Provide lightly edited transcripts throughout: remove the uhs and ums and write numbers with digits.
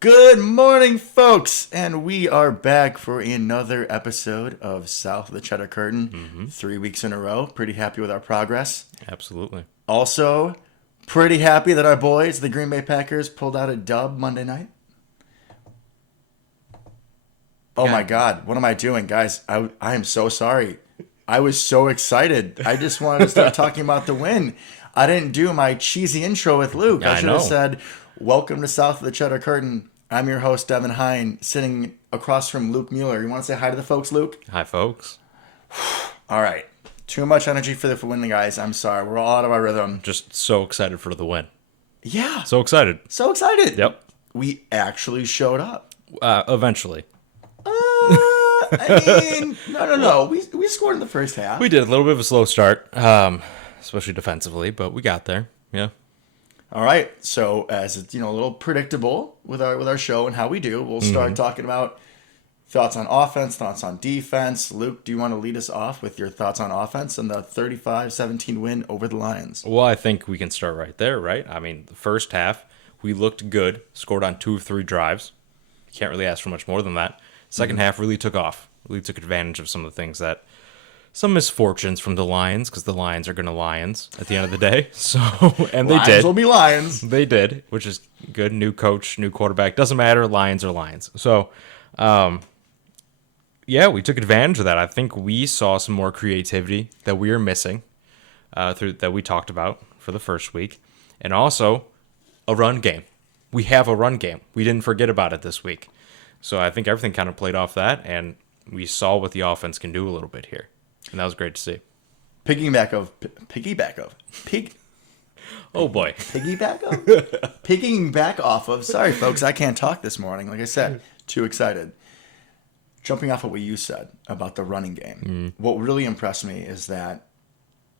Good morning, folks, and we are back for another episode of South of the Cheddar Curtain. 3 weeks in a row. Pretty happy with our progress. Absolutely. Also, pretty happy that our boys, the Green Bay Packers, pulled out a dub Monday night. Oh my God, what am I doing, guys? I am so sorry. I was so excited. I just wanted to start talking about the win. I didn't do my cheesy intro with Luke. I should have said, welcome to South of the Cheddar Curtain. I'm your host, Devin Hine, sitting across from Luke Mueller. You want to say hi to the folks, Luke? Hi, folks. All right. Too much energy for the winning, guys. I'm sorry. We're all out of our rhythm. Just so excited for the win. Yeah. So excited. So excited. Yep. We actually showed up. Eventually. No. We scored in the first half. We did a little bit of a slow start, especially defensively, but we got there. Yeah. All right. So as it's, a little predictable with our show and how we do, we'll start talking about thoughts on offense, thoughts on defense. Luke, do you want to lead us off with your thoughts on offense and the 35-17 win over the Lions? Well, I think we can start right there, right? I mean, the first half, we looked good, scored on 2 of 3 drives. Can't really ask for much more than that. Second half really took off. Really took advantage of some of the things some misfortunes from the Lions, because the Lions are going to Lions at the end of the day. So, and they Lions did. will be Lions. They did, which is good. New coach, new quarterback. Doesn't matter. Lions are Lions. So, we took advantage of that. I think we saw some more creativity that we are missing that we talked about for the first week. And also, a run game. We have a run game. We didn't forget about it this week. So I think everything kind of played off that, and we saw what the offense can do a little bit here. And that was great to see. Piggyback of. Oh, boy. Picking back off of. Sorry, folks, I can't talk this morning. Like I said, too excited. Jumping off of what you said about the running game, what really impressed me is that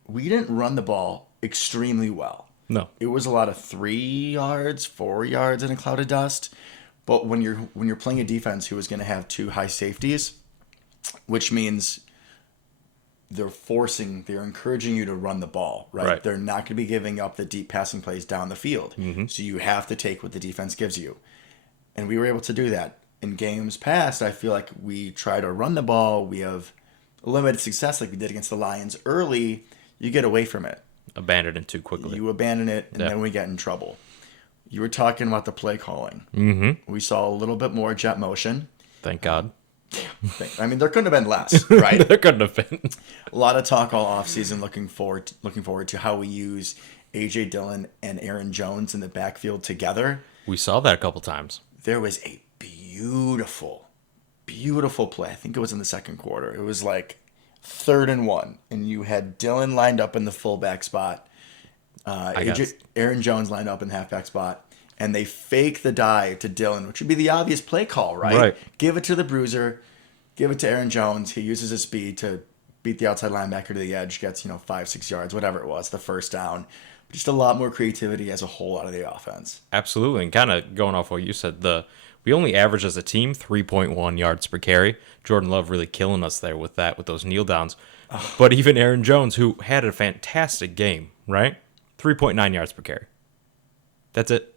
we didn't run the ball extremely well. No. It was a lot of 3 yards, 4 yards in a cloud of dust. But when you're playing a defense who is going to have 2 high safeties, which means they're encouraging you to run the ball, right? They're not going to be giving up the deep passing plays down the field. So you have to take what the defense gives you. And we were able to do that. In games past, I feel like we try to run the ball. We have limited success like we did against the Lions early. You get away from it. Abandon it too quickly. You abandon it, and then we get in trouble. You were talking about the play calling. We saw a little bit more jet motion. Thank God. I mean, there couldn't have been less, right? There couldn't have been. A lot of talk all offseason looking forward to how we use A.J. Dillon and Aaron Jones in the backfield together. We saw that a couple times. There was a beautiful play. I think it was in the second quarter. It was like 3rd and 1, and you had Dillon lined up in the fullback spot. Aaron Jones lined up in the halfback spot, and they fake the dive to Dillon, which would be the obvious play call, right? Give it to the bruiser, give it to Aaron Jones. He uses his speed to beat the outside linebacker to the edge, gets 5-6 yards, whatever it was, the first down. Just a lot more creativity as a whole out of the offense. Absolutely, and kind of going off what you said, we only averaged as a team 3.1 yards per carry. Jordan Love really killing us there with those kneel downs. But even Aaron Jones, who had a fantastic game, right? 3.9 yards per carry. That's it.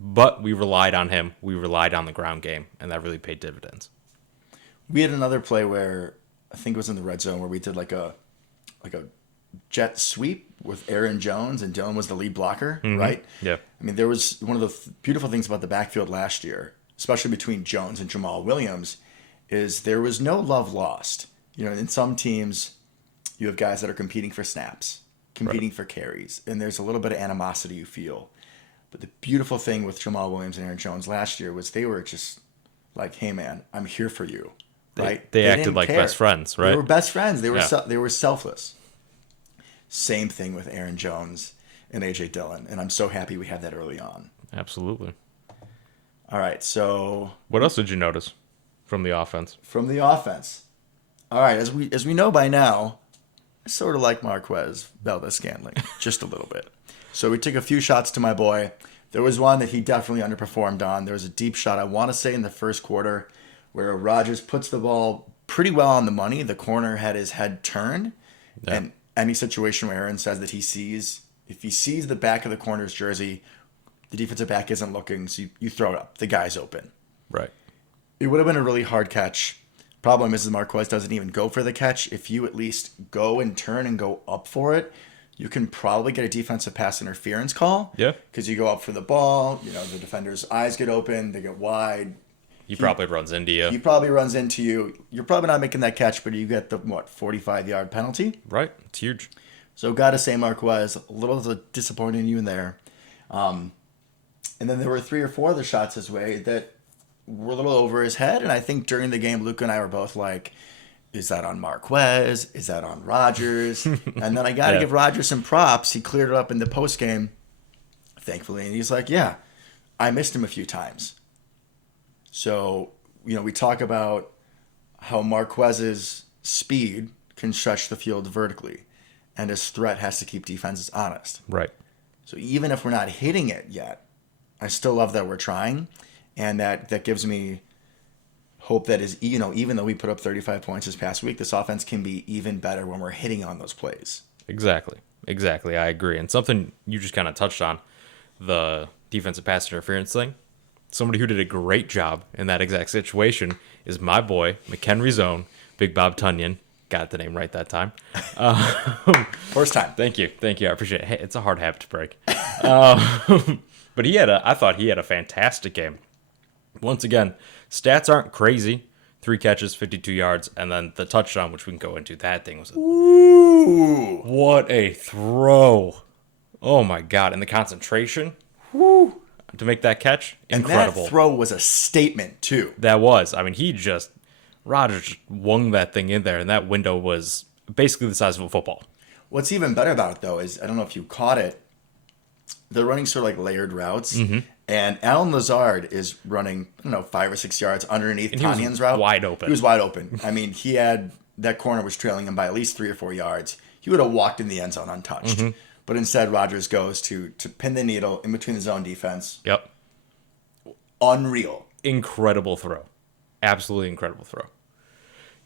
But we relied on him. We relied on the ground game, and that really paid dividends. We had another play where I think it was in the red zone where we did like a jet sweep with Aaron Jones, and Dillon was the lead blocker, right? Yeah. I mean, there was one of the beautiful things about the backfield last year, especially between Jones and Jamal Williams, is there was no love lost. In some teams, you have guys that are competing for snaps, competing for carries, and there's a little bit of animosity you feel. But the beautiful thing with Jamal Williams and Aaron Jones last year was they were just like, hey, man, I'm here for you, right? They acted like best friends, right? They were best friends. They were selfless. Same thing with Aaron Jones and A.J. Dillon, and I'm so happy we had that early on. Absolutely. All right, so what else did you notice from the offense? All right, as we know by now, I sort of like Marquez Valdez-Scantling just a little bit. So we took a few shots to my boy. There was one that he definitely underperformed on. There was a deep shot, I want to say in the first quarter, where Rodgers puts the ball pretty well on the money. The corner had his head turned, and any situation where Aaron says that if he sees the back of the corner's jersey The defensive back isn't looking, so you throw it up. The guy's open. Right. It would have been a really hard catch. Problem is Marquez doesn't even go for the catch. If you at least go and turn and go up for it, you can probably get a defensive pass interference call. Yeah. Because you go up for the ball, the defender's eyes get open, they get wide. He probably runs into you. He probably runs into you. You're probably not making that catch, but you get the, 45-yard penalty? Right. It's huge. So got to say, Marquez, a little disappointing you in there. And then there were 3 or 4 other shots his way that were a little over his head. And I think during the game, Luke and I were both like, is that on Marquez? Is that on Rodgers? And then I got to give Rodgers some props. He cleared it up in the postgame, thankfully. And he's like, yeah, I missed him a few times. So, we talk about how Marquez's speed can stretch the field vertically, and his threat has to keep defenses honest. Right. So even if we're not hitting it yet, I still love that we're trying, and that gives me hope that even though we put up 35 points this past week, this offense can be even better when we're hitting on those plays. Exactly. I agree. And something you just kind of touched on, the defensive pass interference thing. Somebody who did a great job in that exact situation is my boy, McHenry's own, Big Bob Tunyon. Got the name right that time. First time. Thank you. I appreciate it. Hey, it's a hard habit to break. But I thought he had a fantastic game. Once again, stats aren't crazy. 3 catches, 52 yards, and then the touchdown, which we can go into. That thing was Ooh. What a throw. Oh my God. And the concentration. Woo. To make that catch, incredible. And that throw was a statement, too. That was. I mean, Rodgers just wung that thing in there, and that window was basically the size of a football. What's even better about it, though, is, I don't know if you caught it, they're running sort of like layered routes, and Alan Lazard is running, 5 or 6 yards underneath Tanyon's route. Wide open. He was wide open. I mean, that corner was trailing him by at least 3 or 4 yards. He would have walked in the end zone untouched. But instead, Rodgers goes to pin the needle in between the zone defense. Yep. Unreal. Incredible throw. Absolutely incredible throw.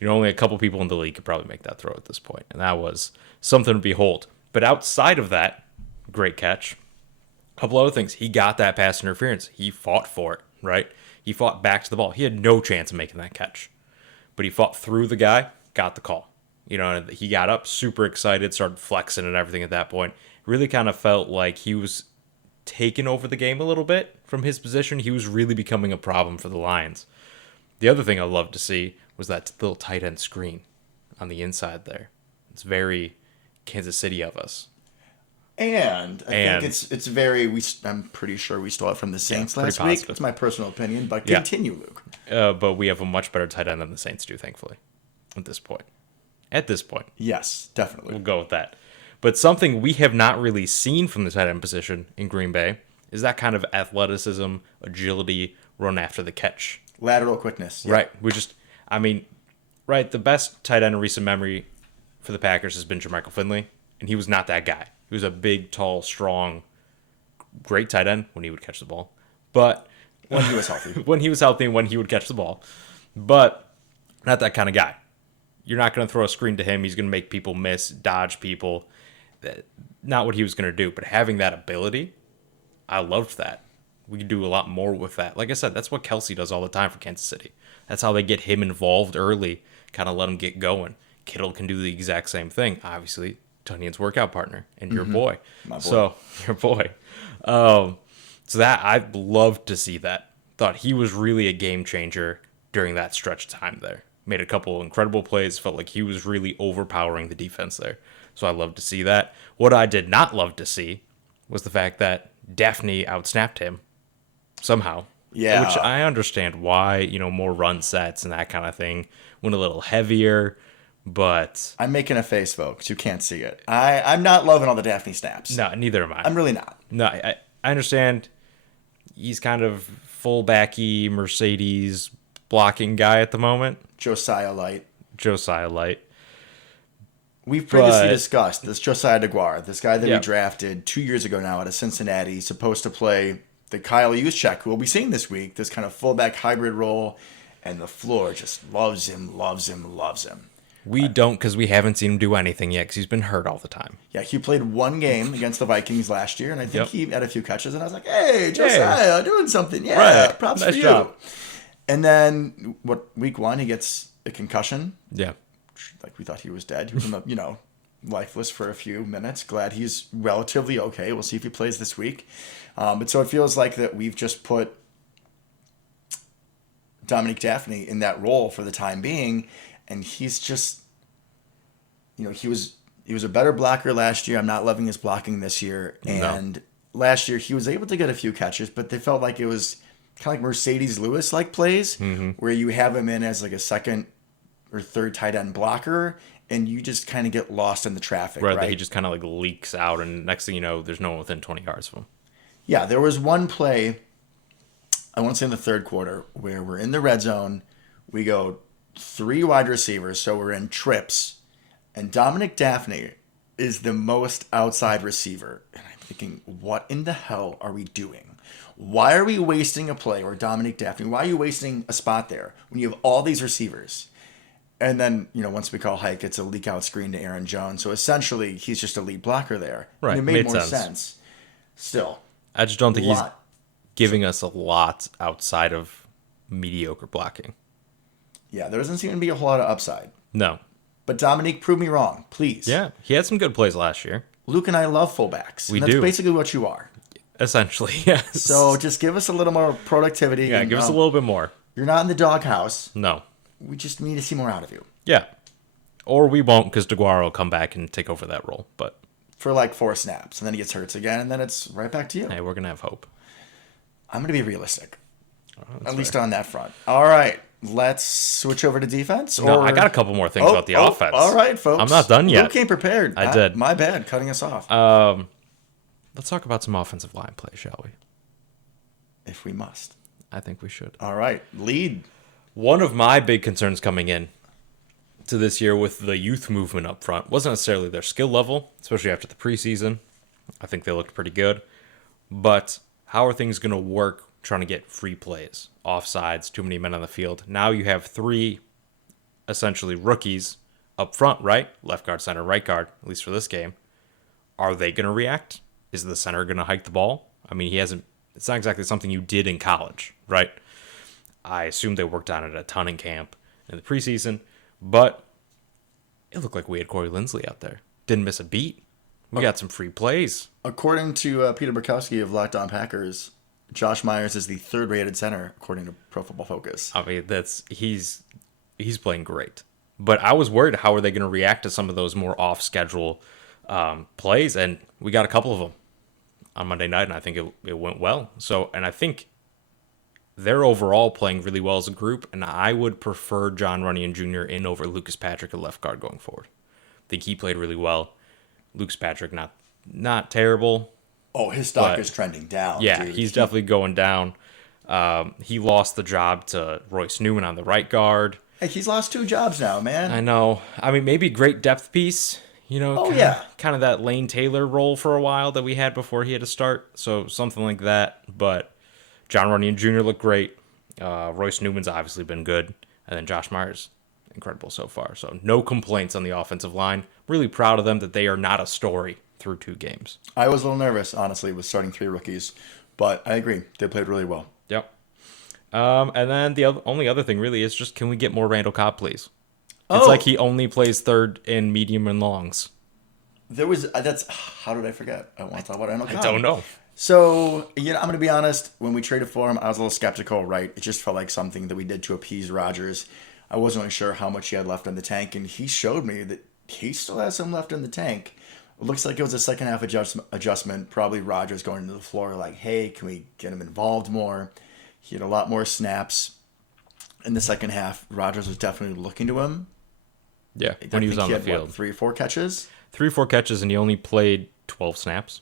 Only a couple people in the league could probably make that throw at this point, and that was something to behold. But outside of that, great catch. A couple other things. He got that pass interference. He fought for it, right? He fought back to the ball. He had no chance of making that catch. But he fought through the guy, got the call. And he got up super excited, started flexing and everything at that point. Really kind of felt like he was taking over the game a little bit from his position. He was really becoming a problem for the Lions. The other thing I loved to see was that little tight end screen on the inside there. It's very Kansas City of us. And I think it's very, I'm pretty sure we stole it from the Saints last week. It's my personal opinion, but continue, Luke. But we have a much better tight end than the Saints do, thankfully, at this point. Yes, definitely. We'll go with that. But something we have not really seen from the tight end position in Green Bay is that kind of athleticism, agility, run after the catch. Lateral quickness. Yeah. Right. The best tight end in recent memory for the Packers has been Jermichael Finley, and he was not that guy. He was a big, tall, strong, great tight end when he would catch the ball. But when he was healthy. And when he would catch the ball. But not that kind of guy. You're not going to throw a screen to him. He's going to make people miss, dodge people. Not what he was going to do. But having that ability, I loved that. We could do a lot more with that. Like I said, that's what Kelsey does all the time for Kansas City. That's how they get him involved early, kind of let him get going. Kittle can do the exact same thing. Obviously, Tunyon's workout partner and your boy. My boy. So, your boy. So that, I'd love to see that. Thought he was really a game changer during that stretch of time there. Made a couple incredible plays. Felt like he was really overpowering the defense there. So I love to see that. What I did not love to see was the fact that Daphne outsnapped him somehow. Yeah. Which I understand why, more run sets and that kind of thing. Went a little heavier, but... I'm making a face, folks. You can't see it. I'm not loving all the Daphne snaps. No, neither am I. I'm really not. No, I understand he's kind of fullbacky Mercedes blocking guy at the moment. Josiah Light. We've previously discussed this Josiah DeGuara, this guy that we drafted 2 years ago now out of Cincinnati, supposed to play the Kyle Juszczyk, who we'll be seeing this week, this kind of fullback hybrid role, and the floor just loves him. We don't because we haven't seen him do anything yet because he's been hurt all the time. Yeah, he played one game against the Vikings last year, and I think Yep. he had a few catches, and I was like, hey, Josiah, doing something. Yeah, Right. props Nice for you. job. And then, week one, he gets a concussion. Yeah. Like, we thought he was dead. He was, lifeless for a few minutes. Glad he's relatively okay. We'll see if he plays this week. But so it feels like that we've just put Dominic Daphne in that role for the time being, and he's just, he was a better blocker last year. I'm not loving his blocking this year. And last year he was able to get a few catches, but they felt like it was kind of like Mercedes Lewis like plays, where you have him in as like a second or third tight end blocker, and you just kind of get lost in the traffic. Right. Right. He just kind of like leaks out, and next thing you know, there's no one within 20 yards of him. Yeah, there was one play, I want to say in the third quarter, where we're in the red zone. We go 3 wide receivers, so we're in trips. And Dominic Daphne is the most outside receiver. And I'm thinking, what in the hell are we doing? Why are we wasting a play or Dominic Daphne? Why are you wasting a spot there when you have all these receivers? And then, once we call hike, it's a leak out screen to Aaron Jones. So essentially, he's just a lead blocker there. Right. And it made Made more sense. sense. Still. I just don't think he's lot. giving us a lot outside of mediocre blocking. Yeah, there doesn't seem to be a whole lot of upside. No. But Dominique, prove me wrong, please. Yeah. He had some good plays last year. Luke and I love fullbacks. We and that's do. basically what you are. Essentially, yes. So just give us a little more productivity. yeah, and, give us a little bit more. You're not in the doghouse. No. We just need to see more out of you. Yeah. Or we won't because DeGuara will come back and take over that role. But For like 4 snaps. And then he gets hurt again. And then it's right back to you. hey, we're going to have hope. I'm going to be realistic. That's At least on that front. All right. Let's switch over to defense. No, or... I got a couple more things about the offense. All right, folks. I'm not done yet. Luke came prepared. I did. My bad, cutting us off. Let's talk about some offensive line play, shall we? If we must. I think we should. All right. Lead. One of my big concerns coming in to this year with the youth movement up front wasn't necessarily their skill level, especially after the preseason. I think they looked pretty good. But how are things going to work trying to get free plays, offsides, too many men on the field? Now you have 3 essentially rookies up front, right? Left guard, center, right guard, at least for this game. Are they going to react? Is the center going to hike the ball? I mean, it's not exactly something you did in college, right? I assume they worked on it a ton in camp in the preseason, but it looked like we had Corey Linsley out there. Didn't miss a beat. We got some free plays. According to Peter Bukowski of Locked On Packers, Josh Myers is the 3rd-rated center, according to Pro Football Focus. I mean, he's playing great. But I was worried how are they going to react to some of those more off-schedule plays, and we got a couple of them on Monday night, and I think it went well. And I think they're overall playing really well as a group, and I would prefer John Runyon Jr. in over Lucas Patrick at left guard going forward. I think he played really well. Lucas Patrick, not terrible. Oh, his stock is trending down. Yeah, dude. he's definitely going down. He lost the job to Royce Newman on the right guard. Hey, he's lost 2 jobs now, man. I know. I mean, maybe great depth piece. Kind of that Lane Taylor role for a while that we had before he had to start. So something like that. But John Runyon Jr. looked great. Royce Newman's obviously been good. And then Josh Myers, incredible so far. So no complaints on the offensive line. Really proud of them that they are not a story through 2 games. I was a little nervous, honestly, with starting 3 rookies. But I agree. They played really well. Yep. And then the only other thing really is just, can we get more Randall Cobb, please? It's like he only plays 3rd in medium and longs. There was how did I forget? I want to talk about Randall Cobb. I don't know. So, I'm going to be honest. When we traded for him, I was a little skeptical, right? It just felt like something that we did to appease Rodgers. I wasn't really sure how much he had left in the tank, and he showed me that he still has some left in the tank. It looks like it was a second half adjustment. Probably Rodgers going to the floor like, hey, can we get him involved more? He had a lot more snaps in the second half. Rodgers was definitely looking to him. Yeah, when he was on the field. 3 or 4 catches? 3 or 4 catches, and he only played 12 snaps.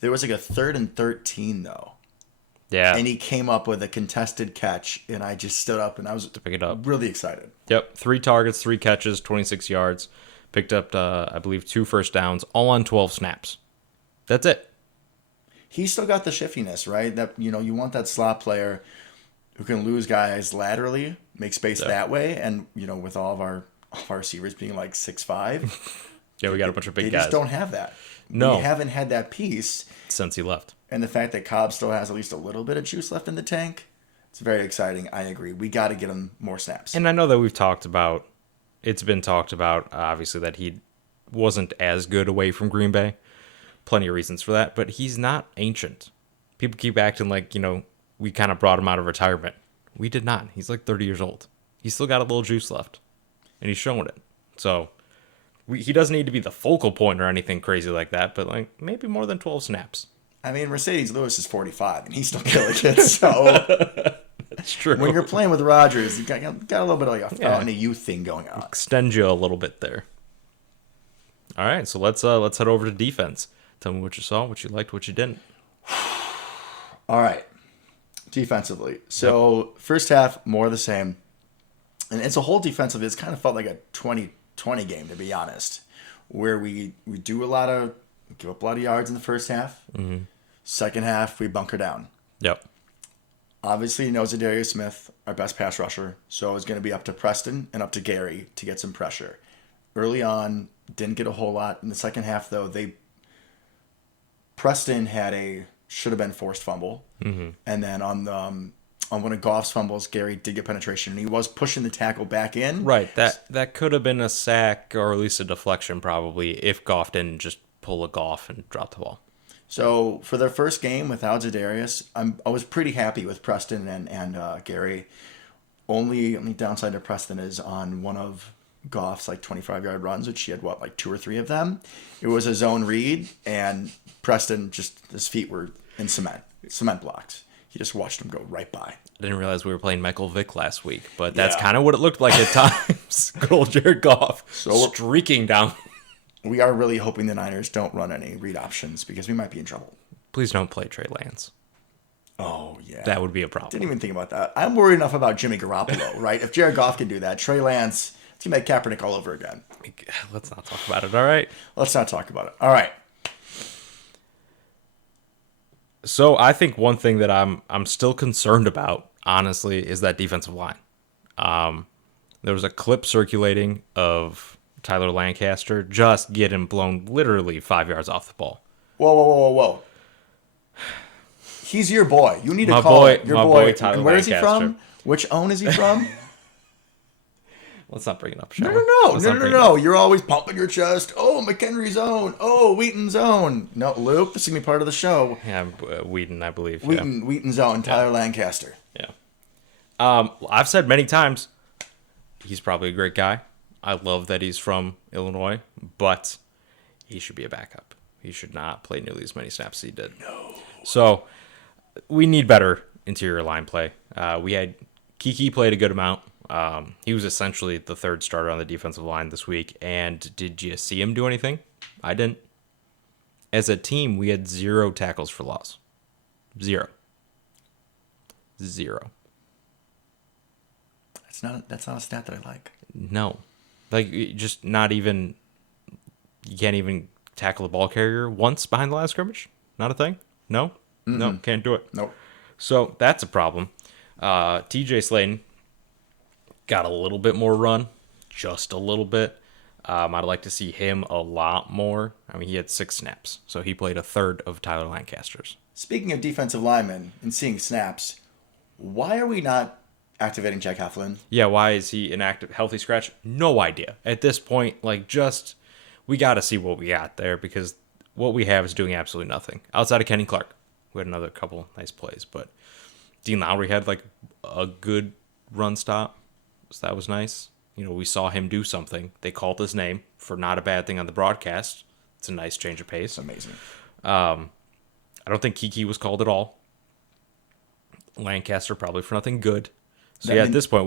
There was like a 3rd and 13, though. Yeah. And he came up with a contested catch, and I just stood up, and I was to pick it up. Really excited. Yep, 3 targets, 3 catches, 26 yards. Picked up, I believe, 2 first downs, all on 12 snaps. That's it. He's still got the shiftiness, right? That you want that slot player who can lose guys laterally, make space that way, and with all of our of our receivers being like 6'5". Yeah, we got a bunch of big They guys just don't have that. No. We haven't had that piece. since he left. And the fact that Cobb still has at least a little bit of juice left in the tank, it's very exciting. I agree. We got to get him more snaps. And I know that it's been talked about, obviously, that he wasn't as good away from Green Bay. Plenty of reasons for that, but he's not ancient. People keep acting like, we kind of brought him out of retirement. We did not. He's like 30 years old. He's still got a little juice left, and he's showing it. So he doesn't need to be the focal point or anything crazy like that, but like maybe more than 12 snaps. I mean, Mercedes Lewis is 45, and he's still killing it. So That's true. when you're playing with Rodgers, you got a little bit of like a fountain of youth thing going on. Extend you a little bit there. All right, so let's head over to defense. Tell me what you saw, what you liked, what you didn't. All right, defensively. So first half, more of the same. And it's a whole defensively. It's kind of felt like a 2020 game, to be honest, where we give up a lot of yards in the first half. Mm-hmm. Second half, we bunker down. Yep. Obviously, Zadarius Smith, our best pass rusher, so it's going to be up to Preston and up to Gary to get some pressure. Early on, didn't get a whole lot. In the second half, though, Preston had should have been forced fumble, and then on one of Goff's fumbles, Gary did get penetration, and he was pushing the tackle back in. Right. That could have been a sack or at least a deflection, probably, if Goff didn't just pull a Goff and drop the ball. So for their first game without Zadarius, I was pretty happy with Preston and Gary. Only downside to Preston is on one of Goff's 25-yard runs, which he had like 2 or 3 of them. It was a zone read, and Preston his feet were in cement blocks. He just watched him go right by. I didn't realize we were playing Michael Vick last week, but that's kind of what it looked like at times. Good old Jared Goff streaking down. We are really hoping the Niners don't run any read options because we might be in trouble. Please don't play Trey Lance. Oh, yeah. That would be a problem. Didn't even think about that. I'm worried enough about Jimmy Garoppolo, right? If Jared Goff can do that, Trey Lance, it's going to make Kaepernick all over again. Let's not talk about it, all right? Let's not talk about it. All right. So I think one thing that I'm still concerned about, honestly, is that defensive line. There was a clip circulating of Tyler Lancaster just getting blown literally 5 yards off the ball. Whoa. He's your boy. You need to call him your boy. Tyler and where is he Lancaster. from? Which own is he from? Let's not bring it up, shall we? No. You're always pumping your chest. Oh, McHenry's own. Oh, Wheaton's own. No, Luke, this is going to be part of the show. Yeah, Wheaton, I believe. Wheaton's own, Tyler Lancaster. Yeah. I've said many times, he's probably a great guy. I love that he's from Illinois, but he should be a backup. He should not play nearly as many snaps as he did. No. So we need better interior line play. We had Kiki played a good amount. He was essentially the third starter on the defensive line this week. And did you see him do anything? I didn't. As a team, we had 0 tackles for loss. 0. That's not a stat that I like. No. Just not even... You can't even tackle the ball carrier once behind the line of scrimmage? Not a thing? No? Mm-mm. No, can't do it. Nope. So that's a problem. TJ Slayton got a little bit more run. Just a little bit. I'd like to see him a lot more. I mean, he had 6 snaps, so he played a third of Tyler Lancaster's. Speaking of defensive linemen and seeing snaps, why are we not activating Jack Heflin? Yeah, why is he inactive? Healthy scratch? No idea. At this point, we got to see what we got there because what we have is doing absolutely nothing. Outside of Kenny Clark, we had another couple nice plays, but Dean Lowry had a good run stop, so that was nice. We saw him do something. They called his name for not a bad thing on the broadcast. It's a nice change of pace. It's amazing. I don't think Kiki was called at all. Lancaster probably for nothing good. So at this point,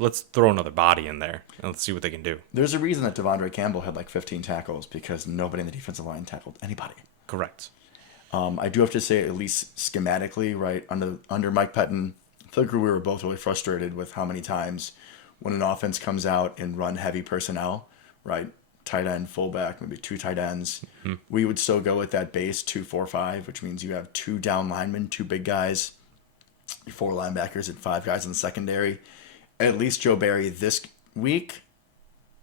let's throw another body in there and let's see what they can do. There's a reason that Devondre Campbell had 15 tackles because nobody in the defensive line tackled anybody. Correct. I do have to say, at least schematically, right, under Mike Pettin, I feel like we were both really frustrated with how many times when an offense comes out and run heavy personnel, right, tight end, fullback, maybe 2 tight ends, we would still go with that base 2-4-5, which means you have 2 down linemen, 2 big guys, 4 linebackers, and 5 guys in the secondary. At least Joe Barry this week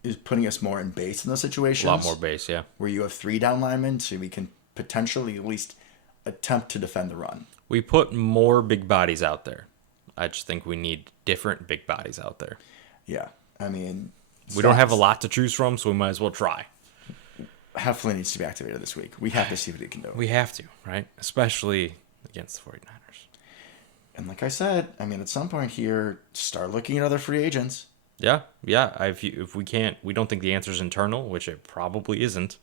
is putting us more in base in those A situations. lot more base, yeah. Where you have 3 down linemen, so we can potentially at least attempt to defend the run. We put more big bodies out there. I just think we need different big bodies out there. Yeah, I mean, We don't have a lot to choose from, so we might as well try. Heffley needs to be activated this week. We have to see what he can do. We have to, right? Especially against the 49ers. And like I said, I mean, at some point here, start looking at other free agents. Yeah. If we can't, we don't think the answer is internal, which it probably isn't,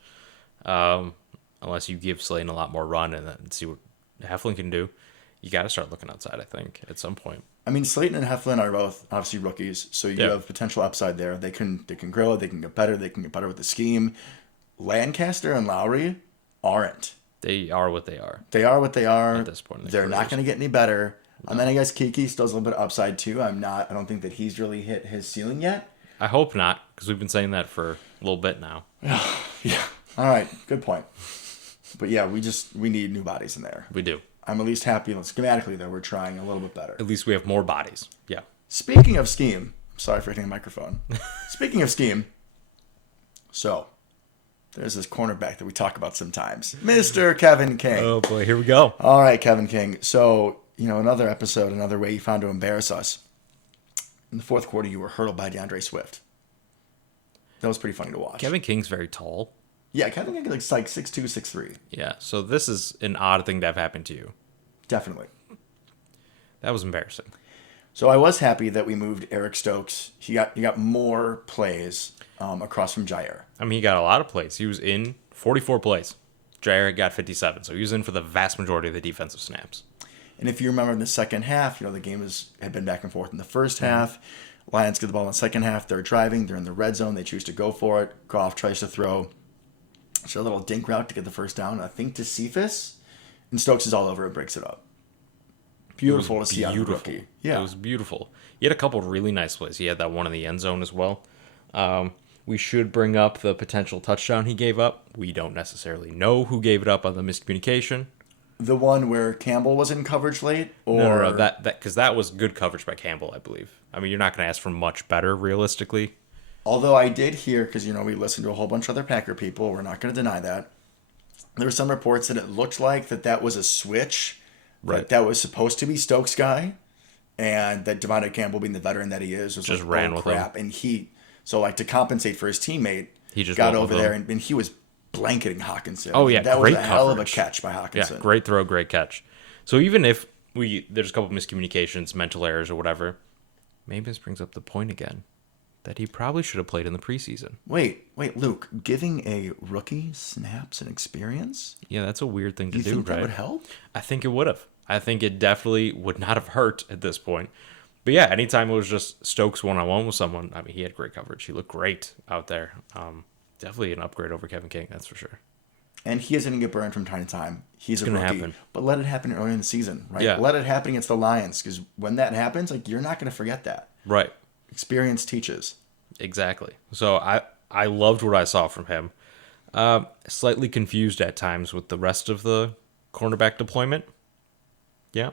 unless you give Slayton a lot more run and then see what Heflin can do. You got to start looking outside, I think, at some point. I mean, Slayton and Heflin are both obviously rookies, so you have potential upside there. They can grow, they can get better, with the scheme. Lancaster and Lowry aren't. They are what they are. They are what they are. At this point in their They're not going to get any better. No. And then I guess Kiki still has a little bit of upside too. I don't think that he's really hit his ceiling yet. I hope not, because we've been saying that for a little bit now. Yeah. All right. Good point. But yeah, we need new bodies in there. We do. I'm at least happy schematically though. We're trying a little bit better. At least we have more bodies. Yeah. Speaking of scheme, sorry for hitting the microphone. Speaking of scheme, so there's this cornerback that we talk about sometimes, Mr. Kevin King. Oh boy, here we go. All right, Kevin King. So another episode, another way you found to embarrass us. In the fourth quarter, you were hurdled by DeAndre Swift. That was pretty funny to watch. Kevin King's very tall. Yeah, Kevin King is like 6'2", 6'3". Yeah, so this is an odd thing to have happened to you. Definitely. That was embarrassing. So I was happy that we moved Eric Stokes. He got more plays across from Jair. I mean, he got a lot of plays. He was in 44 plays. Jair got 57, so he was in for the vast majority of the defensive snaps. And if you remember in the second half, the game had been back and forth in the first half. Lions get the ball in the second half. They're driving. They're in the red zone. They choose to go for it. Goff tries to throw. So a little dink route to get the first down. I think to Cephas. And Stokes is all over it, breaks it up. Beautiful to see out of the rookie. Yeah. It was beautiful. He had a couple of really nice plays. He had that one in the end zone as well. We should bring up the potential touchdown he gave up. We don't necessarily know who gave it up on the miscommunication. The one where Campbell was in coverage late? Or... No, because that was good coverage by Campbell, I believe. I mean, you're not going to ask for much better, realistically. Although I did hear, because, we listened to a whole bunch of other Packer people, we're not going to deny that. There were some reports that it looked like that was a switch, right? That was supposed to be Stokes' guy, and that Devontae Campbell, being the veteran that he is, was just like, ran with crap. him. And to compensate for his teammate, he just got over there, and he was blanketing Hawkinson. Oh, yeah, that great was a hell of a coverage. catch by Hawkinson. Yeah, great throw, great catch. So even if there's a couple miscommunications, mental errors or whatever, maybe this brings up the point again that he probably should have played in the preseason. Wait, Luke, giving a rookie snaps and experience? Yeah, that's a weird thing to do, You think right? that would help? I think it would have. I think it definitely would not have hurt at this point. But yeah, anytime it was just Stokes one-on-one with someone, I mean, he had great coverage. He looked great out there. Definitely an upgrade over Kevin King, that's for sure. And he is going to get burned from time to time. He's a rookie. Happen. But let it happen early in the season, right? Yeah. Let it happen against the Lions, because when that happens, you're not going to forget that. Right. Experience teaches. Exactly. So I loved what I saw from him. Slightly confused at times with the rest of the cornerback deployment. Yeah.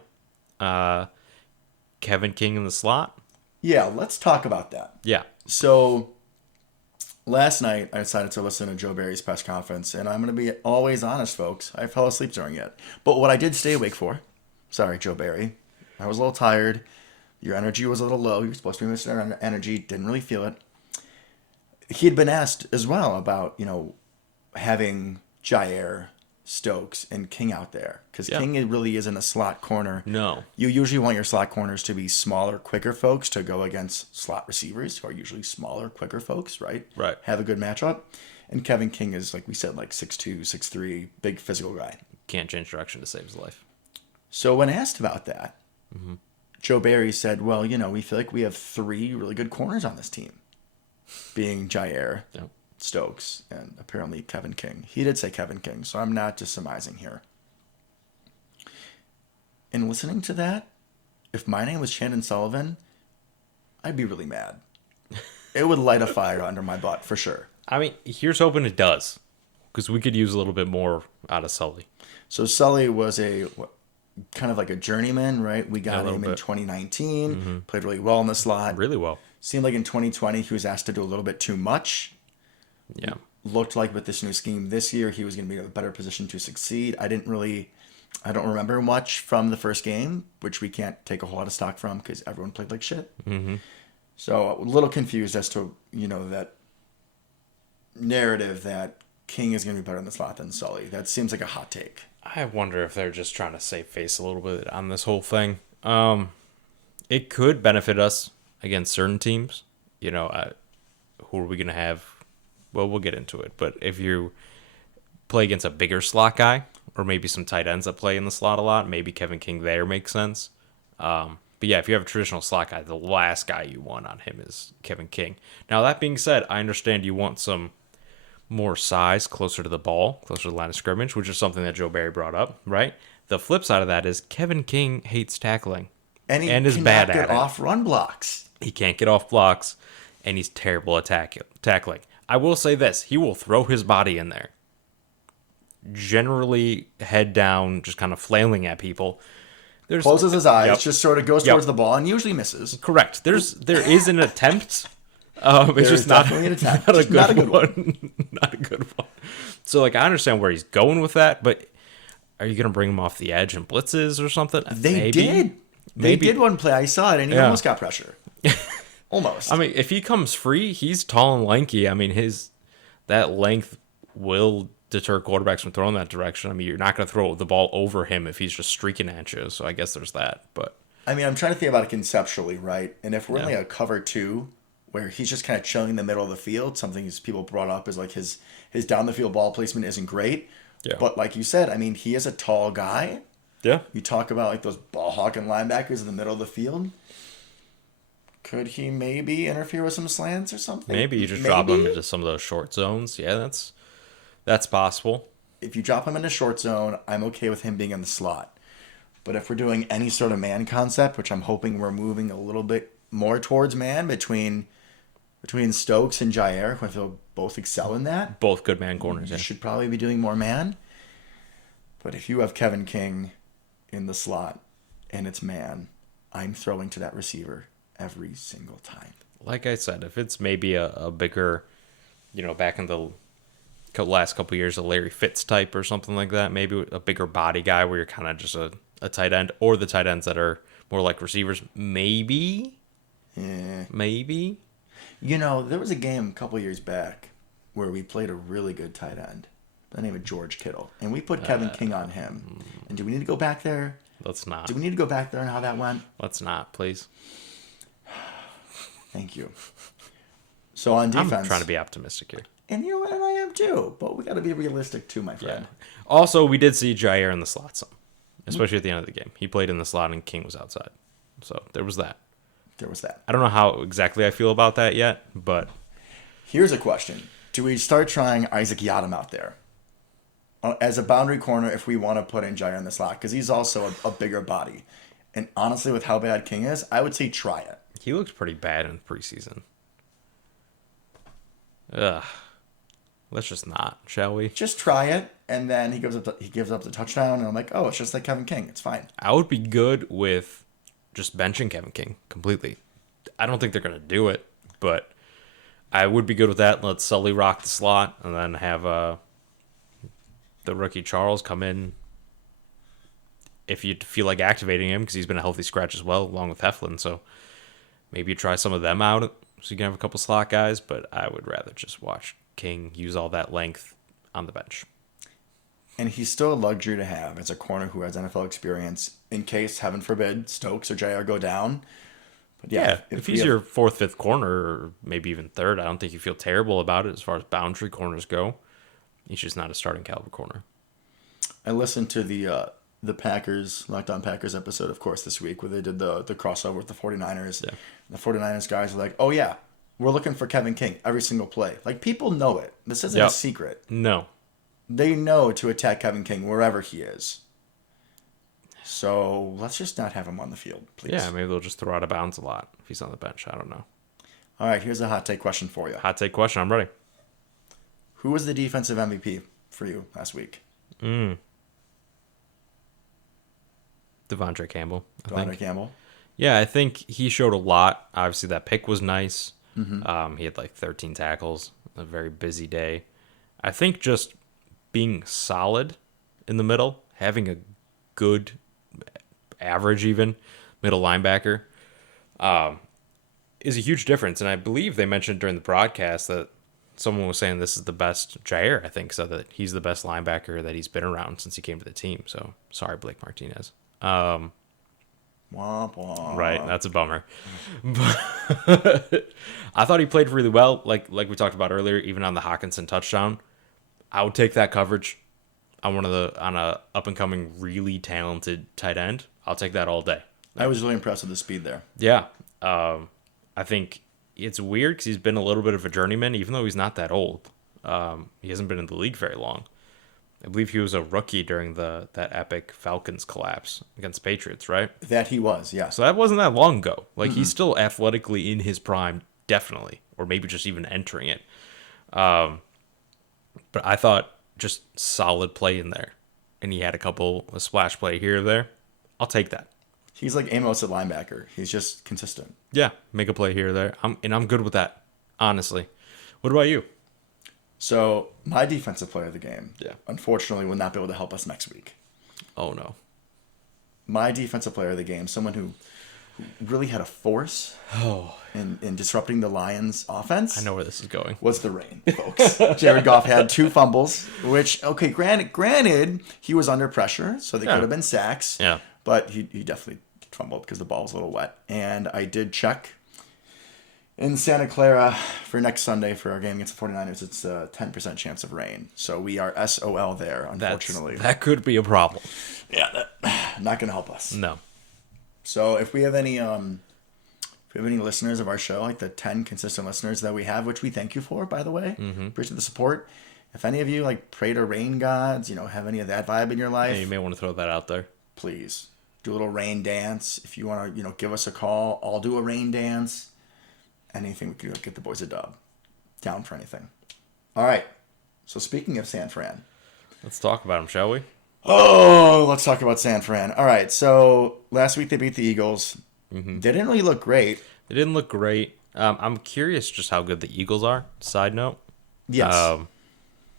Kevin King in the slot. Yeah, let's talk about that. Yeah. So last night I decided to listen to Joe Barry's press conference, and I'm going to be always honest, folks. I fell asleep during it. But what I did stay awake for, sorry, Joe Barry, I was a little tired. Your energy was a little low. You were supposed to be missing energy. Didn't really feel it. He had been asked as well about, having Jair, Stokes, and King out there. Because King really isn't a slot corner. No. You usually want your slot corners to be smaller, quicker folks to go against slot receivers, who are usually smaller, quicker folks, right? Right. Have a good matchup. And Kevin King is, like we said, 6'2", 6'3", big physical guy. Can't change direction to save his life. So when asked about that, Joe Barry said, well, we feel like we have 3 really good corners on this team, being Jair, Stokes, and apparently Kevin King. He did say Kevin King, so I'm not just surmising here. In listening to that, if my name was Shannon Sullivan, I'd be really mad. It would light a fire under my butt, for sure. I mean, here's hoping it does, because we could use a little bit more out of Sully. So Sully was a kind of like a journeyman, right? We Yeah, a got little him in bit. 2019, played really well in the slot. Really well. Seemed like in 2020 he was asked to do a little bit too much. Yeah. Looked like with this new scheme this year he was going to be in a better position to succeed. I don't remember much from the first game, which we can't take a whole lot of stock from because everyone played like shit. Mm-hmm. So a little confused as to, that narrative that King is going to be better in the slot than Sully. That seems like a hot take. I wonder if they're just trying to save face a little bit on this whole thing. It could benefit us against certain teams. Who are we going to have? Well, we'll get into it. But if you play against a bigger slot guy, or maybe some tight ends that play in the slot a lot, maybe Kevin King there makes sense. But yeah, if you have a traditional slot guy, the last guy you want on him is Kevin King. Now, that being said, I understand you want some more size closer to the ball, closer to the line of scrimmage, which is something that Joe Barry brought up, right? The flip side of that is Kevin King hates tackling And he is cannot bad get at it. off run blocks. He can't get off blocks, and he's terrible at tackling. I will say this. He will throw his body in there. Generally, head down, just kind of flailing at people. Closes his eyes, Yep. just sort of goes towards the ball and usually misses. Correct. There is an attempt. It's There just is not, definitely an attempt. not a Just good not a good one. Not a good one. So, like, I understand where he's going with that, but are you going to bring him off the edge and blitzes or something? They Maybe. did. They did one play. I saw it, and he Yeah. almost got pressure. Almost. I mean, if he comes free, he's tall and lanky. I mean, that length will deter quarterbacks from throwing that direction. I mean, you're not going to throw the ball over him if he's just streaking at you. So I guess there's that. But I'm trying to think about it conceptually, right? And if we're in Yeah. like a cover two, where he's just kind of chilling in the middle of the field, something people brought up is like his down the field ball placement isn't great. Yeah. But like you said, he is a tall guy. yeah, You talk about like those ball hawking linebackers in the middle of the field. Could he maybe interfere with some slants or something? maybe you just drop him into some of those short zones. Yeah, that's possible. If you drop him in a short zone, I'm okay with him being in the slot. But if we're doing any sort of man concept, which I'm hoping we're moving a little bit more towards man between Stokes and Jair, if they'll both excel in that, Both good man corners. you Yeah. should probably be doing more man. But if you have Kevin King in the slot and it's man, I'm throwing to that receiver every single time. Like I said, if it's maybe a bigger, back in the last couple of years, a Larry Fitz type or something like that, maybe a bigger body guy where you're kind of just a tight end, or the tight ends that are more like receivers, maybe. Yeah. Maybe. There was a game a couple years back where we played a really good tight end by the name of George Kittle, and we put Kevin King on him. And do we need to go back there? Let's not. Do we need to go back there and how that went? Let's not, please. Thank you. So on defense, I'm trying to be optimistic here. and you know what, and I am too, but we got to be realistic too, my friend. Also, we did see Jair in the slot some, especially at the end of the game. He played in the slot and King was outside. So there was that. There was that. I don't know how exactly I feel about that yet, but Here's a question: do we start trying Isaac Yadam out there as a boundary corner if we want to put in Jair in the slot? Because he's also a bigger body. And honestly, with how bad King is, I would say try it. he looked pretty bad in the preseason. Ugh. Let's just not, shall we? Just try it, and then he gives up the touchdown, and I'm like, oh, it's just like Kevin King. It's fine. I would be good with just benching Kevin King completely. I don't think they're going to do it, but I would be good with that. Let Sully rock the slot, and then have the rookie Charles come in if you feel like activating him, because he's been a healthy scratch as well, along with Heflin. So maybe you try some of them out so you can have a couple slot guys, but I would rather just watch King use all that length on the bench. And he's still a luxury to have as a corner who has NFL experience in case, heaven forbid, Stokes or Jair go down. But Yeah, if he's your fourth, fifth corner, or maybe even third, I don't think you feel terrible about it as far as boundary corners go. He's just not a starting caliber corner. I listened to the Packers, Locked On Packers episode, of course, this week, where they did the crossover with the 49ers. Yeah. The 49ers guys are like, oh, yeah, we're looking for Kevin King every single play. Like, people know it. This isn't a secret. No. They know to attack Kevin King wherever he is. So let's just not have him on the field, please. Yeah, maybe they'll just throw out of bounds a lot if he's on the bench. I don't know. All right, here's a hot take question for you. Hot take question. I'm ready. Who was the defensive MVP for you last week? Devondre Campbell, I Devondre think. Campbell. Yeah, I think he showed a lot. Obviously, that pick was nice. Mm-hmm. He had like 13 tackles, a very busy day. I think just being solid in the middle, having a good average even middle linebacker is a huge difference. And I believe they mentioned during the broadcast that someone was saying this is the best. Jair, I think, said that he's the best linebacker that he's been around since he came to the team. So sorry, Blake Martinez. Womp womp. Right, that's a bummer. But I thought he played really well, like we talked about earlier, even on the Hawkinson touchdown. I would take that coverage on a up and coming, really talented tight end. I'll take that all day. I was really impressed with the speed there. Yeah, I think it's weird because he's been a little bit of a journeyman, even though he's not that old. He hasn't been in the league very long. I believe he was a rookie during that epic Falcons collapse against Patriots, right? That he was, yes. So that wasn't that long ago. Like, he's still athletically in his prime, definitely, or maybe just even entering it. But I thought just solid play in there, and he had a splash play here or there. I'll take that. He's like Amos at linebacker. He's just consistent. Yeah, make a play here or there. I'm good with that, honestly. What about you? So my defensive player of the game, Yeah. unfortunately, will not be able to help us next week. Oh no. My defensive player of the game, someone who really had a force Oh, in disrupting the Lions' offense. I know where this is going. Was the rain, folks. Jared Goff had 2 fumbles, which, okay, granted, he was under pressure, so they Yeah. could have been sacks. Yeah. But he definitely fumbled because the ball was a little wet. And I did check in Santa Clara for next Sunday for our game against the 49ers. It's a 10% chance of rain. So we are SOL there, unfortunately. That could be a problem. Yeah, not going to help us. No. So if we have any listeners of our show, like the 10 consistent listeners that we have, which we thank you for, by the way, appreciate the support. If any of you like pray to rain gods, have any of that vibe in your life, Yeah, you may want to throw that out there. please do a little rain dance. If you want to, give us a call, I'll do a rain dance. Anything we can do to get the boys a dub. Down for anything. All right. So speaking of San Fran. Let's talk about him, shall we? Oh, let's talk about San Fran. All right. So last week they beat the Eagles. They didn't really look great. They didn't look great. I'm curious just how good the Eagles are. Side note. Yes.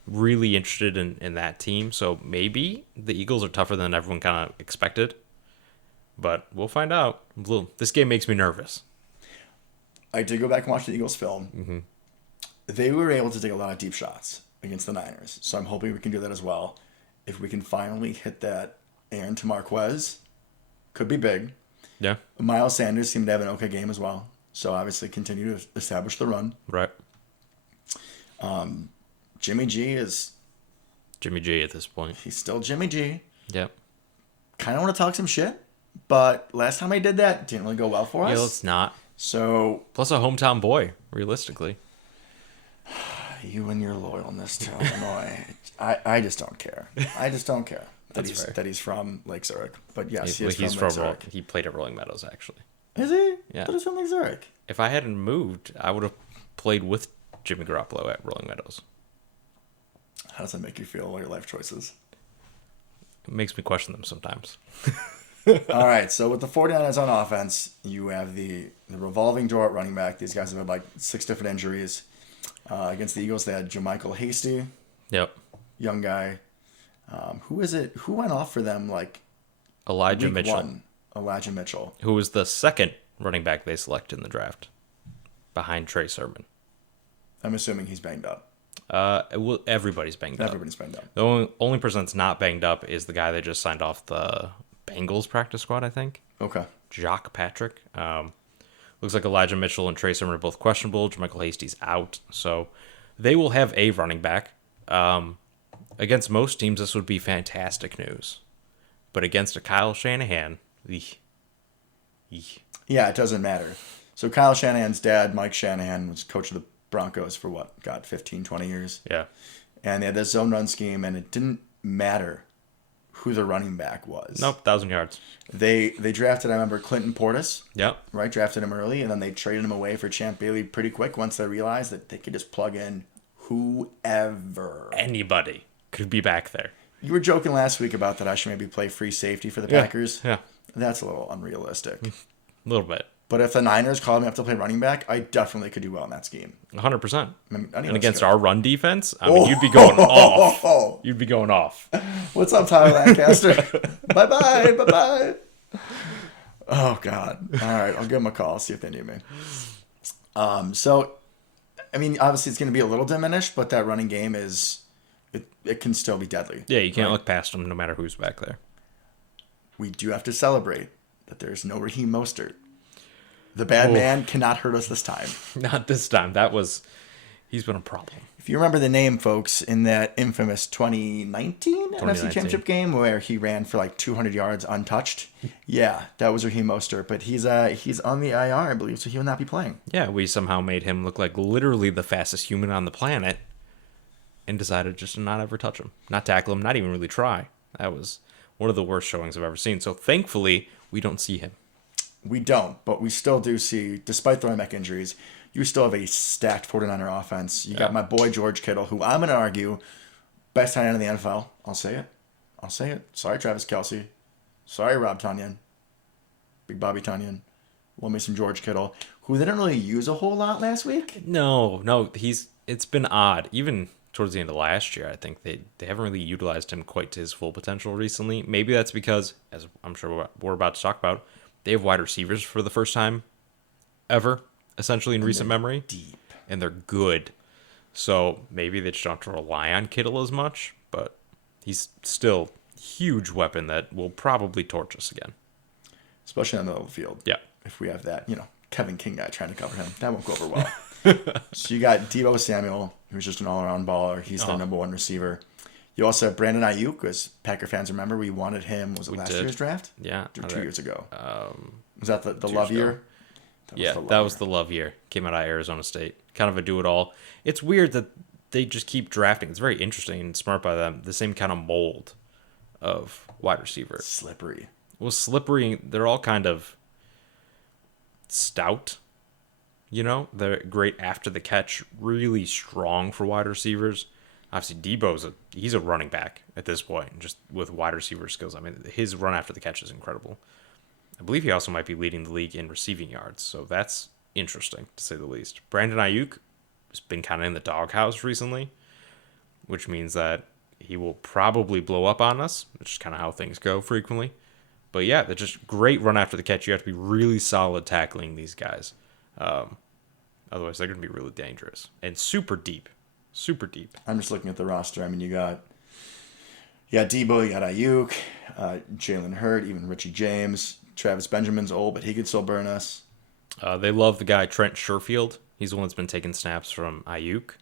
Really interested in that team. So maybe the Eagles are tougher than everyone kind of expected. But we'll find out. This game makes me nervous. I did go back and watch the Eagles film. They were able to take a lot of deep shots against the Niners. So I'm hoping we can do that as well. If we can finally hit that Aaron to Marquez, could be big. Yeah. Miles Sanders seemed to have an okay game as well. So obviously continue to establish the run. Right. Jimmy G is... Jimmy G at this point. He's still Jimmy G. Yep. Kind of want to talk some shit. But last time I did that, it didn't really go well for us. Yeah, let's not. So... Plus a hometown boy, realistically. You and your loyalness to Illinois. I just don't care. I just don't care that he's from Lake Zurich. But yes, he's from Lake Zurich. He played at Rolling Meadows, actually. Is he? Yeah. But he's from Lake Zurich. If I hadn't moved, I would have played with Jimmy Garoppolo at Rolling Meadows. How does that make you feel about your life choices? It makes me question them sometimes. All right, so with the 49ers on offense, you have the revolving door at running back. These guys have had like 6 different injuries. Against the Eagles, they had Jermichael Hasty, Yep. young guy. Who is it? Who went off for them like Elijah week Mitchell, 1? Elijah Mitchell. who was the second running back they selected in the draft, behind Trey Sermon. I'm assuming he's banged up. Everybody's banged up. Everybody's banged up. The only person that's not banged up is the guy they just signed off the Bengals practice squad, I think. Okay. Jock Patrick. Looks like Elijah Mitchell and Trey Sermon are both questionable. Jermichael Hasty's out. So they will have a running back. Against most teams, this would be fantastic news. But against a Kyle Shanahan, eek. Yeah, it doesn't matter. So Kyle Shanahan's dad, Mike Shanahan, was coach of the Broncos for 15, 20 years. Yeah. And they had this zone run scheme, and it didn't matter who the running back was. Nope, 1,000 yards. They drafted, I remember, Clinton Portis. Yep. Right, drafted him early, and then they traded him away for Champ Bailey pretty quick once they realized that they could just plug in whoever. Anybody could be back there. You were joking last week about that I should maybe play free safety for the Packers. Yeah. That's a little unrealistic. A little bit. But if the Niners called me up to play running back, I definitely could do well in that scheme. 100%. I mean, And against our run defense, I mean, you'd be going off. You'd be going off. What's up, Tyler Lancaster? Bye-bye. Bye-bye. Oh, God. All right. I'll give them a call, see if they need me. So, I mean, obviously it's going to be a little diminished, but that running game it can still be deadly. Yeah, you can't look past them no matter who's back there. We do have to celebrate that there's no Raheem Mostert. The bad man cannot hurt us this time. Not this time. He's been a problem. If you remember the name, folks, in that infamous 2019 NFC Championship game where he ran for like 200 yards untouched, yeah, that was Raheem Mostert. But he's on the IR, I believe, so he will not be playing. Yeah, we somehow made him look like literally the fastest human on the planet and decided just to not ever touch him, not tackle him, not even really try. That was one of the worst showings I've ever seen. So thankfully, we don't see him. We don't, but we still do see, despite the running back injuries, you still have a stacked 49er offense. You got my boy George Kittle, who I'm going to argue, best tight end in the NFL. I'll say it. Sorry, Travis Kelce. Sorry, Rob Tonyan. Big Bobby Tonyan. Love me some George Kittle, who they didn't really use a whole lot last week. No, it's been odd. Even towards the end of last year, I think they haven't really utilized him quite to his full potential recently. Maybe that's because, as I'm sure we're about to talk about, they have wide receivers for the first time ever, essentially in recent memory. Deep. And they're good. So maybe they just don't have to rely on Kittle as much, but he's still a huge weapon that will probably torch us again. Especially in the middle of the field. Yeah. If we have that, Kevin King guy trying to cover him, that won't go over well. So you got Deebo Samuel, who's just an all-around baller. He's their number one receiver. You also have Brandon Ayuk, as Packer fans remember. We wanted him, was it last year's draft? Yeah. Or 2 years ago? Was that the Love year? That was the Love year. Came out of Arizona State. Kind of a do-it-all. It's weird that they just keep drafting. It's very interesting and smart by them. The same kind of mold of wide receiver. Slippery. Well, slippery. They're all kind of stout. They're great after the catch. Really strong for wide receivers. Obviously, Debo's he's a running back at this point, just with wide receiver skills. I mean, his run after the catch is incredible. I believe he also might be leading the league in receiving yards, so that's interesting, to say the least. Brandon Ayuk has been kind of in the doghouse recently, which means that he will probably blow up on us, which is kind of how things go frequently. But yeah, they're just great run after the catch. You have to be really solid tackling these guys. Otherwise, they're going to be really dangerous and super deep. Super deep. I'm just looking at the roster. I mean, you got Debo, you got Ayuk, Jalen Hurd, even Richie James. Travis Benjamin's old, but he could still burn us. They love the guy Trent Sherfield. He's the one that's been taking snaps from Ayuk.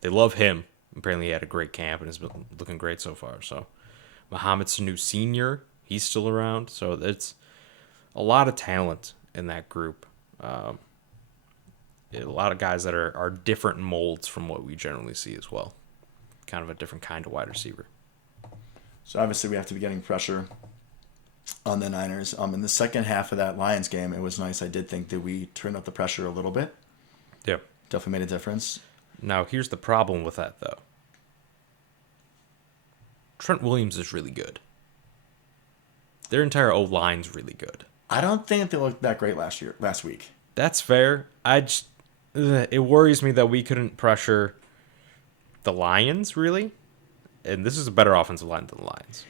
They love him. Apparently, he had a great camp and has been looking great so far. So, Mohamed Sanu Sr., he's still around. So, it's a lot of talent in that group. A lot of guys that are different molds from what we generally see as well. Kind of a different kind of wide receiver. So obviously we have to be getting pressure on the Niners. In the second half of that Lions game, it was nice. I did think that we turned up the pressure a little bit. Yeah. Definitely made a difference. Now, here's the problem with that, though. Trent Williams is really good. Their entire O-line's really good. I don't think they looked that great last week. That's fair. It worries me that we couldn't pressure the Lions, really. And this is a better offensive line than the Lions.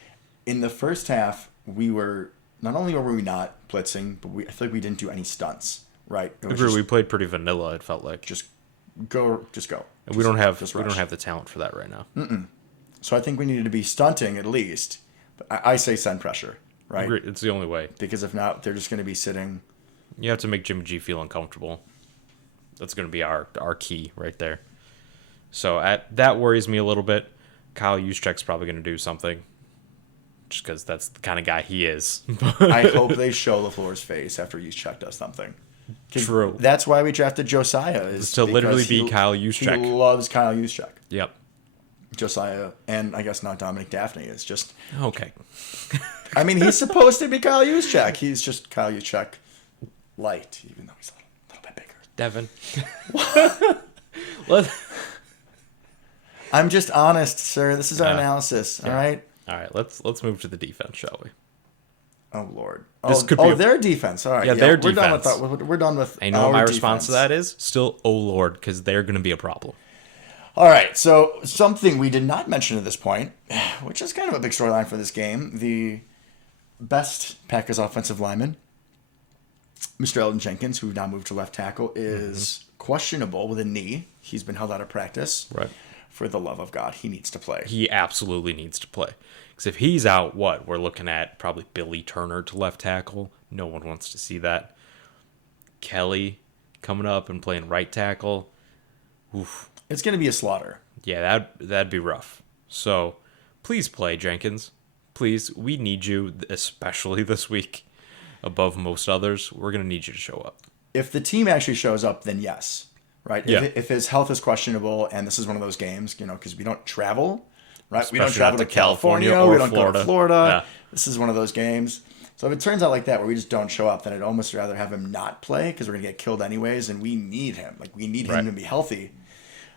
In the first half, not only were we not blitzing, but I feel like we didn't do any stunts, right? We played pretty vanilla, it felt like. Just go. And we don't have the talent for that right now. So I think we needed to be stunting at least. But I say send pressure, right? Agreed. It's the only way. Because if not, they're just going to be sitting. You have to make Jimmy G feel uncomfortable. That's going to be our key right there. So that worries me a little bit. Kyle Juszczyk's probably going to do something. Just because that's the kind of guy he is. I hope they show LaFleur's face after Juszczyk does something. True. That's why we drafted Josiah. Is to literally be Kyle Juszczyk. He loves Kyle Juszczyk. Yep. Josiah, and I guess not Dominic Daphne, is just... Okay. I mean, he's supposed to be Kyle Juszczyk. He's just Kyle Juszczyk light, even though he's a little bit bigger. Devin. I'm just honest, sir. This is our analysis, yeah. all right? All right, let's move to the defense, shall we? Oh Lord. This Oh, could be their defense. All right. Yeah, their we're defense. Done with that. We're done with. I know what our my response to defense. that is. Still, oh Lord, because they're going to be a problem. All right. So something we did not mention at this point, which is kind of a big storyline for this game, the best Packers offensive lineman, Mr. Eldon Jenkins, who now moved to left tackle, is questionable with a knee. He's been held out of practice. Right. For the love of God, he needs to play. He absolutely needs to play. Because if he's out, we're looking at probably Billy Turner to left tackle. No one wants to see that. Kelly coming up and playing right tackle. Oof. It's going to be a slaughter. Yeah, that'd be rough. So please play, Jenkins. Please, we need you, especially this week, above most others. We're going to need you to show up. If the team actually shows up, then yes. Right? Yeah. If his health is questionable, and this is one of those games, because we don't travel, right? Especially we don't travel not to to California, California or we don't go Florida. to Florida. Yeah. This is one of those games. So if it turns out like that, where we just don't show up, then I'd almost rather have him not play because we're going to get killed anyways, and we need him. Like, we need him to be healthy.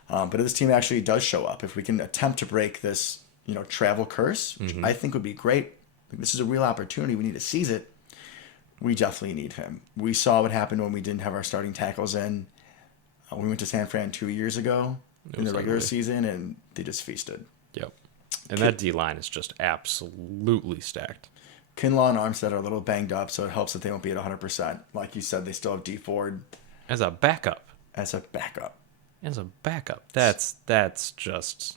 But if this team actually does show up, if we can attempt to break this, travel curse, which I think would be great. Like, this is a real opportunity. We need to seize it. We definitely need him. We saw what happened when we didn't have our starting tackles in. We went to San Fran 2 years ago in the regular season, and they just feasted. Yep. And that D-line is just absolutely stacked. Kinlaw and Armstead are a little banged up, so it helps that they won't be at 100%. Like you said, they still have D Ford As a backup. as a backup. That's just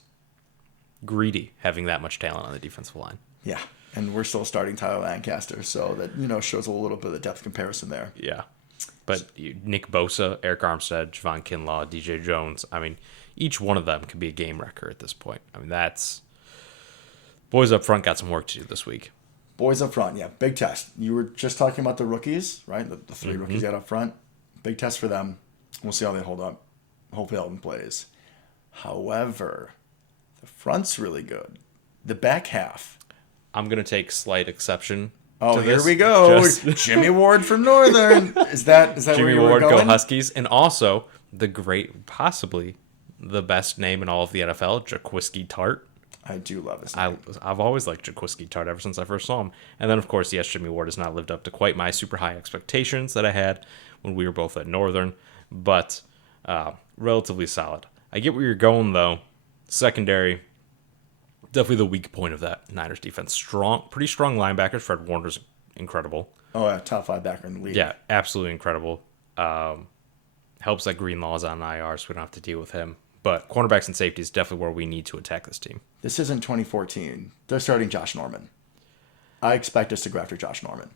greedy, having that much talent on the defensive line. Yeah, and we're still starting Tyler Lancaster, so that shows a little bit of the depth comparison there. Yeah. But Nick Bosa, Eric Armstead, Javon Kinlaw, DJ Jones, I mean, each one of them could be a game wrecker at this point. I mean, boys up front got some work to do this week. Boys up front, yeah, big test. You were just talking about the rookies, right? The three rookies you had up front. Big test for them. We'll see how they hold up. Hopefully Elton plays. However, the front's really good. The back half. I'm going to take slight exception. Oh, to here this. we go. Just Jimmy Ward from Northern. Is that Jimmy where you Ward, were going? go Huskies. And also, possibly the best name in all of the NFL, Jaquiski Tart. I do love this name. I've always liked Jaquiski Tart ever since I first saw him. And then, of course, yes, Jimmy Ward has not lived up to quite my super high expectations that I had when we were both at Northern, but relatively solid. I get where you're going, though. Secondary, definitely the weak point of that Niners defense. Pretty strong linebackers. Fred Warner's incredible. Oh, yeah, top 5 backer in the league. Yeah, absolutely incredible. Helps that Greenlaw's on IR, so we don't have to deal with him. But cornerbacks and safety is definitely where we need to attack this team. This isn't 2014. They're starting Josh Norman. I expect us to go after Josh Norman.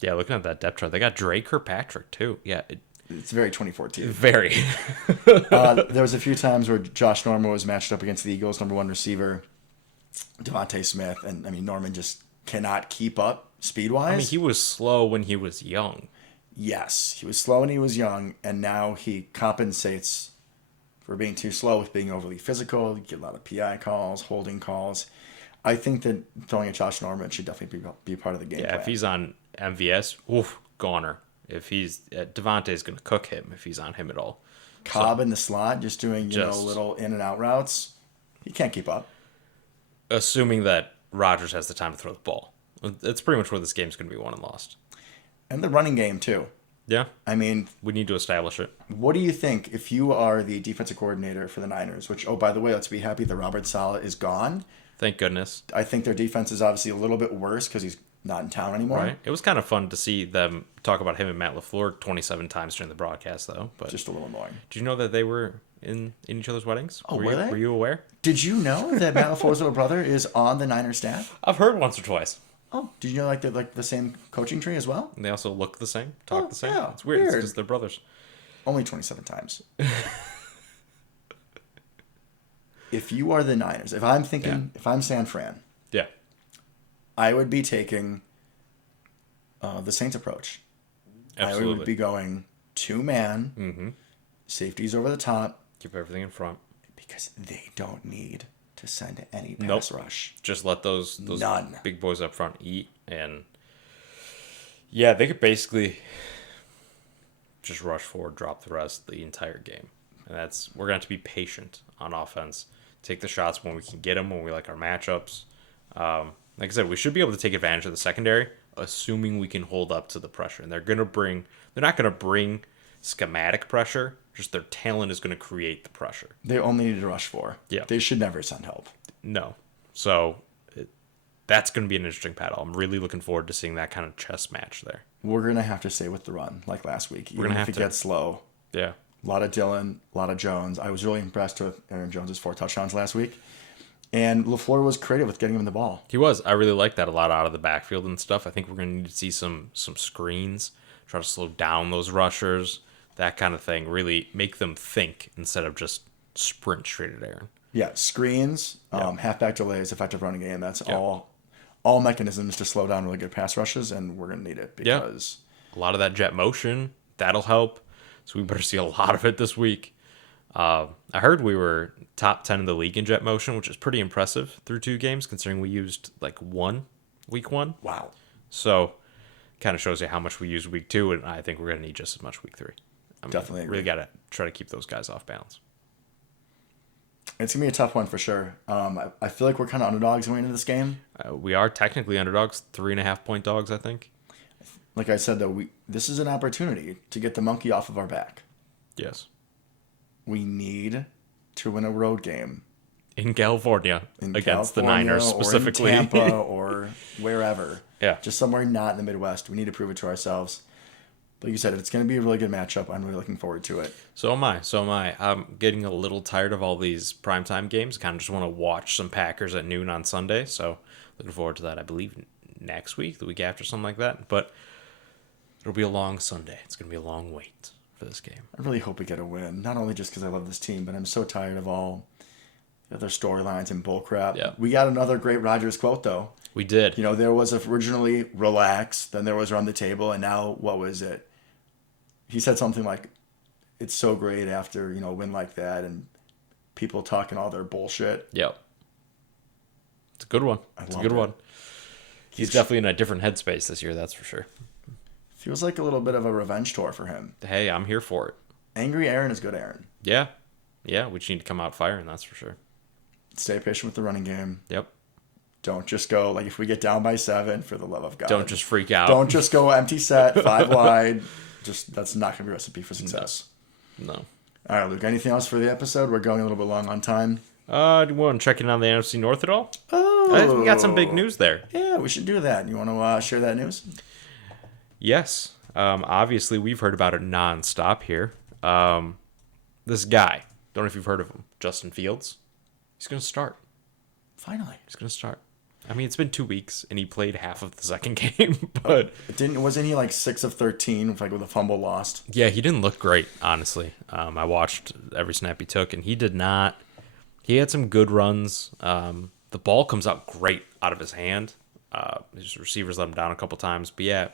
Yeah, looking at that depth chart, they got Dre Kirkpatrick, too. Yeah, It's very 2014. very. There was a few times where Josh Norman was matched up against the Eagles' number 1 receiver, Devontae Smith, and Norman just cannot keep up speed-wise. I mean, he was slow when he was young. Yes, he was slow when he was young, and now he compensates for being too slow with being overly physical. You get a lot of PI calls, holding calls. I think that throwing at Josh Norman should definitely be part of the game plan. If he's on MVS, goner. If he's Devontae's going to cook him if he's on him at all. Cobb in the slot, just doing little in and out routes. He can't keep up. Assuming that Rodgers has the time to throw the ball. That's pretty much where this game's going to be won and lost. And the running game, too. Yeah. I mean, we need to establish it. What do you think if you are the defensive coordinator for the Niners, which, oh, by the way, let's be happy that Robert Saleh is gone. Thank goodness. I think their defense is obviously a little bit worse because he's not in town anymore. Right. It was kind of fun to see them talk about him and Matt LaFleur 27 times during the broadcast, though. But just a little annoying. Did you know that they were in each other's weddings? Oh, were they? Were you aware? Did you know that Matt LaFleur's little brother is on the Niners staff? I've heard once or twice. Oh, did you know they're the same coaching tree as well? And they also look the same, talk the same. Yeah, It's weird. It's just they're brothers. Only 27 times. If you are the Niners, if I'm San Fran, yeah, I would be taking the Saints approach. absolutely. I would be going 2-man, safeties over the top. Keep everything in front. Because they don't need to send any pass rush. Just let those None. big boys up front eat, and yeah, they could basically just rush forward, drop the rest the entire game. And we're going to have to be patient on offense. Take the shots when we can get them, when we like our matchups. Like I said, we should be able to take advantage of the secondary. assuming we can hold up to the pressure. And they're not going to bring schematic pressure, just their talent is going to create the pressure. They only need to rush 4. Yeah. They should never send help. No. So that's going to be an interesting battle. I'm really looking forward to seeing that kind of chess match there. We're going to have to stay with the run like last week. Even gonna if have it to. gets slow. Yeah. A lot of Dillon, a lot of Jones. I was really impressed with Aaron Jones' 4 touchdowns last week. And LaFleur was creative with getting him the ball. He was. I really like that a lot out of the backfield and stuff. I think we're going to need to see some screens, try to slow down those rushers, that kind of thing. Really make them think instead of just sprint straight at Aaron. Yeah, screens, halfback delays, effective running game. That's all mechanisms to slow down really good pass rushes, and we're going to need it because a lot of that jet motion, that'll help. So we better see a lot of it this week. I heard we were top 10 in the league in jet motion, which is pretty impressive through 2 games, considering we used like week 1. Wow. So kind of shows you how much we used week 2, and I think we're going to need just as much week 3. Definitely really got to try to keep those guys off balance. It's going to be a tough one for sure. I feel like we're kind of underdogs going into this game. We are technically underdogs, 3.5-point dogs, I think. Like I said, though, this is an opportunity to get the monkey off of our back. Yes. We need to win a road game. In California, against the Niners specifically. Or in Tampa or wherever. Yeah. Just somewhere not in the Midwest. We need to prove it to ourselves. Like you said, it's going to be a really good matchup. I'm really looking forward to it. So am I. I'm getting a little tired of all these primetime games. Kind of just want to watch some Packers at noon on Sunday. So looking forward to that, I believe, next week, the week after, something like that. But it'll be a long Sunday. It's going to be a long wait for this game. I really hope we get a win. Not only just because I love this team, but I'm so tired of all the other storylines and bullcrap. Yeah. We got another great Rodgers quote, though. We did. You know, there was originally relax, then there was run the table, and now what was it? He said something like, it's so great after, a win like that and people talking all their bullshit. Yep. It's a good one. It's a good one. He's definitely in a different headspace this year, that's for sure. Feels like a little bit of a revenge tour for him. Hey, I'm here for it. Angry Aaron is good Aaron. Yeah. Yeah, we just need to come out firing, that's for sure. Stay patient with the running game. Yep. Don't just go, like, if we get down by 7, for the love of God. Don't just freak out. Don't just go empty set, 5 wide. That's not going to be a recipe for success. No. All right, Luke, anything else for the episode? We're going a little bit long on time. Do you want to check in on the NFC North at all? Oh. We got some big news there. Yeah, we should do that. You want to share that news? Yes. Obviously, we've heard about it nonstop here. This guy, don't know if you've heard of him, Justin Fields. He's going to start. Finally. He's going to start. I mean, it's been 2 weeks, and he played half of the second game, but... Wasn't he like 6 of 13 with a fumble lost? Yeah, he didn't look great, honestly. I watched every snap he took, and he did not... He had some good runs. The ball comes out great out of his hand. His receivers let him down a couple times, but yeah,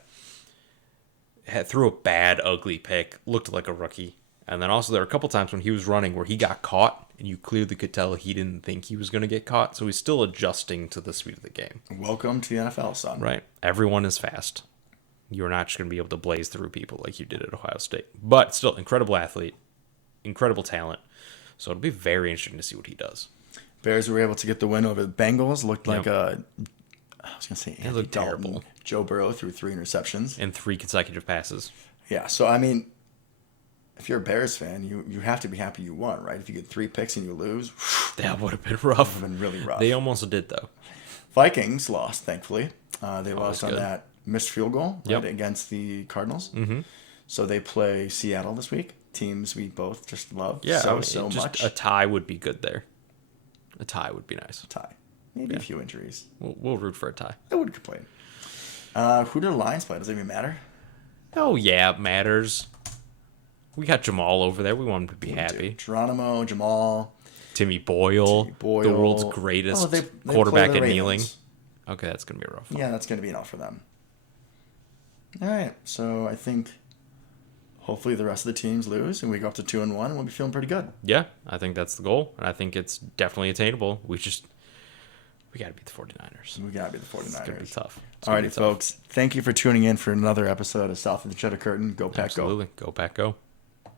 threw a bad, ugly pick. Looked like a rookie. And then also there were a couple times when he was running where he got caught, and you clearly could tell he didn't think he was going to get caught, so he's still adjusting to the speed of the game. Welcome to the NFL, son. Right. Everyone is fast. You're not just going to be able to blaze through people like you did at Ohio State. But still, incredible athlete, incredible talent. So it'll be very interesting to see what he does. Bears were able to get the win over the Bengals. Looked like I was going to say It looked Dalton. terrible. Joe Burrow threw 3 interceptions. And 3 consecutive passes. Yeah, so I mean, if you're a Bears fan, you have to be happy you won, right? If you get 3 picks and you lose, that would have been rough. Would have been really rough. They almost did, though. Vikings lost, thankfully. They lost on good. that missed field goal Yep. against the Cardinals. Mm-hmm. So they play Seattle this week. Teams we both just love Yeah, so just much. a tie would be good there. A tie would be nice. Tie. Maybe a few injuries. We'll root for a tie. I wouldn't complain. Who do the Lions play? Does it even matter? Oh, yeah, it matters. We got Jamal over there. We want him to be happy. Geronimo, Jamal. Timmy Boyle, the world's greatest they quarterback play at the kneeling. Ravens. Okay, that's going to be a rough one. Yeah, that's going to be an L for them. All right, so I think hopefully the rest of the teams lose and we go up to 2-1 and we'll be feeling pretty good. Yeah, I think that's the goal, and I think it's definitely attainable. We got to beat the 49ers. We got to be the 49ers. It's going to be tough. All righty, folks. Thank you for tuning in for another episode of South of the Cheddar Curtain. Go Pack, Go. Absolutely. Go Pack, Go.